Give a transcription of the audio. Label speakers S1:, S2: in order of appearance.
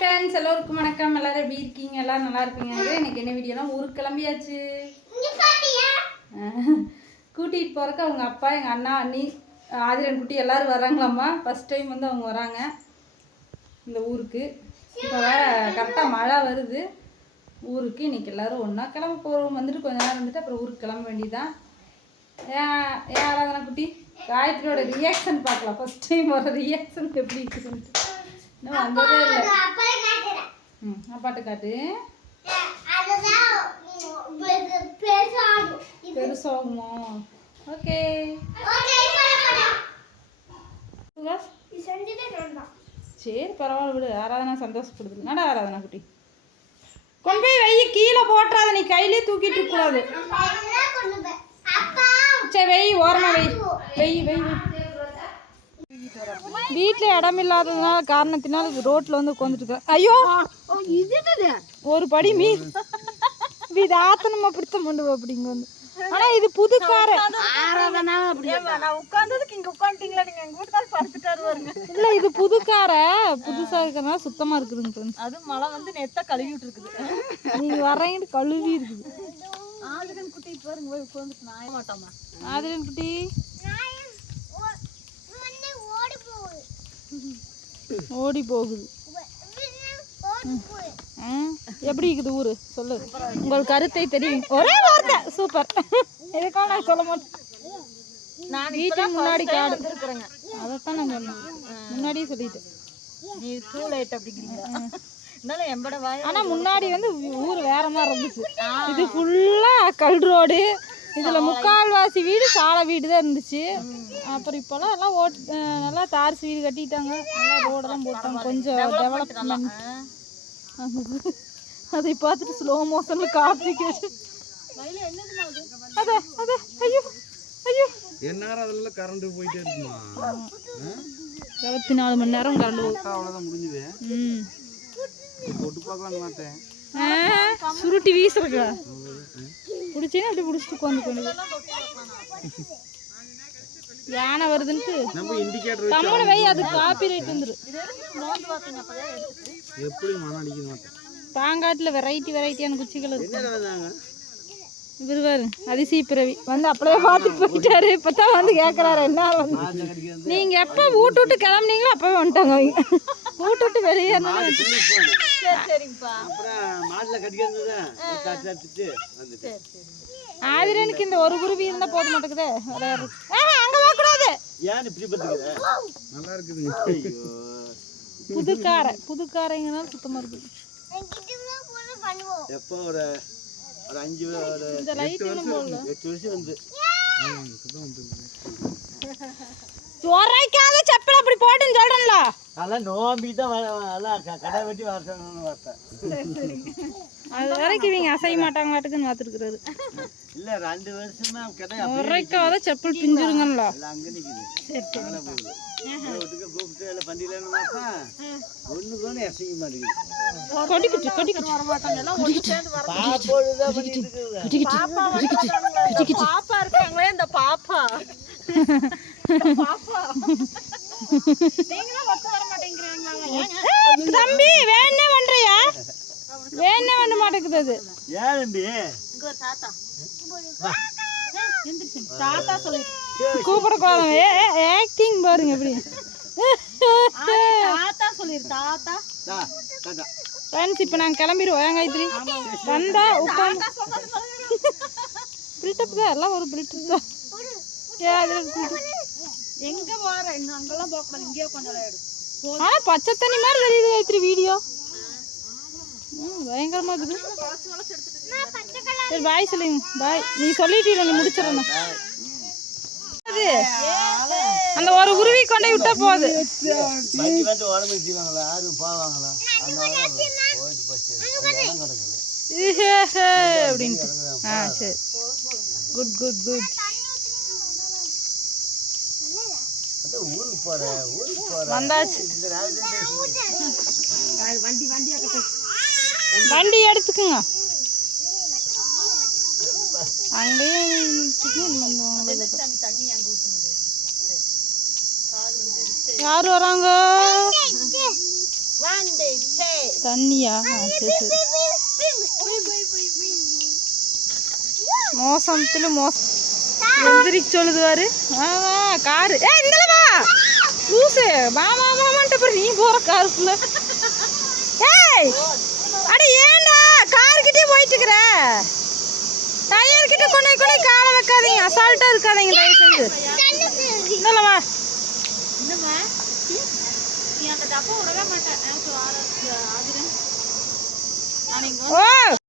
S1: Friends எல்லோருக்கும் வணக்கம். எல்லாரும் எப்படி இருக்கீங்க? எல்லாரும் நல்லா இருப்பீங்க இன்னைக்கு என்ன வீடியோனா ஊருக்கு கிளம்பியாச்சு. கூட்டிகிட்டு போகிறக்கு அவங்க அப்பா எங்கள் அண்ணா அண்ணி ஆதிரன் குட்டி எல்லாரும் வராங்களாம்மா ஃபஸ்ட் டைம் வந்து அவங்க வராங்க இந்த ஊருக்கு. இப்போ வேற கரெக்டாக மழை வருது. ஊருக்கு இன்னைக்கு எல்லாரும் ஒன்றா கிளம்ப போகிறோம் வந்துட்டு கொஞ்ச நேரம் வந்துட்டு அப்புறம் ஊருக்கு கிளம்ப வேண்டியதான் ஏன் ஏன் ஆராதனா குட்டி? காயத்ரியோட ரியாக்ஷன் பார்க்கலாம். ஃபஸ்ட் டைம் வர ரியாக்ஷன் எப்படி இருக்குதுன்ட்டு. அப்பாட்ட காட்டு. பெருசாகுமோ. ஓகே. சரி பரவாயில்ல விடு. ஆராதனா சந்தோஷப்படுது. என்னடா ஆராதனா குட்டி? கொண்டு போய் வை கீழே போட்டுறாத நீ கையிலே தூக்கிட்டு கூடாது. சரி வை ஓரமா வை வை வை. வீட்டில் இடம் இல்லாததுனால காரணத்தினால ரோட்ல வந்து உட்காந்துட்டு ஐயோ! ஒரு படி மீ இது ஆத்தனமா பிடித்த மண்டு அப்படிங்க வந்து. ஆனா இது புது காரை. இல்ல இது புது காரை? புதுசா இருக்கிறதுனால சுத்தமா இருக்குதுங்க.
S2: அது மழை வந்து நெத்த கழுவி விட்டுருக்குது
S1: நீங்க வர்றீங்க கழுவி இருக்குது.
S2: ஆளுகன் குட்டி பாருங்க போய் உட்காந்துட்டு நாய மாட்டாமா
S1: ஆதிரன் குட்டி. ஓடி போகுது. எப்படி இருக்குது ஊரு? சொல்லு. உங்கள் கருத்தை தெரியும். ஒரே வார்த்தை. சூப்பர். இதுக்காக நான் சொல்ல மாட்டேன் வீட்டுக்கு முன்னாடி காடு. அதைத்தான் நான் சொன்னேன். முன்னாடியே சொல்லிட்டேன்.
S2: நீ டூ லைட் அப்படிங்கிறீங்க இருந்தாலும் எம்பட வாய
S1: ஆனா முன்னாடி வந்து ஊர் வேற மாதிரி இருந்துச்சு. இது ஃபுல்லா கல் ரோடு இதுல முக்கால்வாசி வீடு சாலை வீடு தான் இருந்துச்சு. அப்புறம் இப்போலாம் எல்லாம் ஓட் நல்லா தார்ஸ் வீடு கட்டிட்டாங்க. நல்லா ரோடெல்லாம் போட்டாங்க. கொஞ்சம் டெவலப்மெண்ட் அதை பார்த்துட்டு ஸ்லோ மோஷன்ல கார்த்திக் அதே? அதே ஐயோ ஐயோ.
S3: எந்நேரம் அதில் கரண்ட் போயிட்டே இருக்குமா?
S1: இருபத்தி நாலு மணி நேரம் கரண்ட்
S3: அவ்வளோதான் முடிஞ்சுது.
S1: ம்.
S3: தொட்டு
S1: சுருட்டி வீசுறக்கா பிடிச்சினா அப்படி பிடிச்சிட்டு உட்காந்து கொண்டு யானை வருதுன்ட்டு. கம்மனு வை அது காப்பி ரைட் வந்துரு.
S3: எப்படி
S1: பாங்காட்டில் வெரைட்டி வெரைட்டியான குச்சிகள் இருக்கு. இவர் பாரு அதிசய பிறவி. வந்து அப்படியே பார்த்துட்டு போயிட்டாரு. இப்பதான் வந்து கேட்குறாரு என்ன வந்து
S3: மாட்டில் கடிக்கிறது
S1: நீங்க எப்போ வீட்டு விட்டு கிளம்புனீங்களோ அப்பவே வந்துட்டாங்க அவங்க. வீட்டு விட்டு வெளியே
S3: மாடு
S1: ஆதிரனுக்கு இந்த ஒரு குருவி இருந்தா போத மாட்டேங்குதே. விளையாடு அங்க போகக்கூடாது
S3: ஏன் இப்படி பத்துக்குது நல்லா இருக்குதுங்க ஐயோ.
S1: புதுக்காரை புதுக்காரைங்கனால சுத்தமா இருக்குது
S3: எப்போ ஒரு ஒரு அஞ்சு ஒரு
S1: இன்னும் போடல.
S3: எட்டு வருஷம் வந்து.
S1: உரைக்காத செப்பல் அப்படி போட்டுன்னு சொல்றேன்ல.
S3: அதெல்லாம் நோம்பி தான் எல்லாம் கடை வெட்டி வர சொன்னு பார்த்தேன்.
S1: அது வரைக்கும் இவங்க அசைய மாட்டாங்களாட்டுக்குன்னு பார்த்துருக்குறாரு
S3: இல்லை ரெண்டு வருஷமா கடை
S1: உரைக்காத செப்பல் பிஞ்சிருங்கல்ல
S3: அங்கே வீட்டுக்கு கூப்பிட்டு எல்லாம் பார்த்தா அசைக்க மாட்டேங்குது.
S1: கொடிக்கிட்டு கொடிக்கிட்டு
S2: சேர்ந்து வர
S1: கொடிக்கிட்டு
S2: இந்த பாப்பா இருக்காங்களே இந்த பாப்பா பாப்பா. நீங்களும் ஒத்து வர மாட்டேங்கிறாங்க
S1: தம்பி வேணே பண்றியா? வேணே பண்ண மாட்டேங்குது அது.
S3: ஏன்டி
S2: இங்க ஒரு தாத்தா. தாத்தா சொல்லிட்டு
S1: கூப்பிடக்கூடாது. ஆக்டிங் பாருங்க எப்படி.
S2: தாத்தா சொல்லிரு தாத்தா.
S1: ஃப்ரெண்ட்ஸ் இப்போ நாங்கள் கிளம்பிடுவோம். ஏன் காயத்ரி? வந்தா உட்காந்து பில்டப் தான் எல்லாம் ஒரு பில்டப் தான். ஏன் அதில்
S2: எங்க அங்கெல்லாம் போக இங்கேயே கொஞ்சம்
S1: பச்சை தண்ணி மாதிரி தெரியுது காயத்ரி வீடியோ. ம் இருக்குது. சரி பாய் சொல்லுங்க பாய் நீ சொல்லிட்டீங்க நீ முடிச்சிடணும். அந்த ஒரு உருவி கொண்டே விட்டா போகுது
S3: யாரும் போவாங்களா
S1: அப்படின்ட்டு. ஆ சரி. குட் குட் குட்
S3: ஊருக்கு ஊருக்கு
S1: வந்தாச்சு.
S3: நேரத்துல
S1: வண்டி எடுத்துக்குங்க. அங்கேயே யார் வராங்க? தண்ணியா? சரி சரி. மோசத்துல மோசம் எந்திரிக்க சொல்லுது பாரு. வா வா காரு. ஏ லூசு. வா வாமான்ட்டு அப்புறம் நீ போற காருக்குள்ள ஏய் அட ஏன்டா காருக்கிட்டே போயிட்டு இருக்கிற டயர் கிட்ட கொண்டு போய் போய் காலை வைக்காதீங்க. அசால்ட்டா இருக்காதீங்க தயவு செஞ்சு
S2: இங்க
S1: ஓ!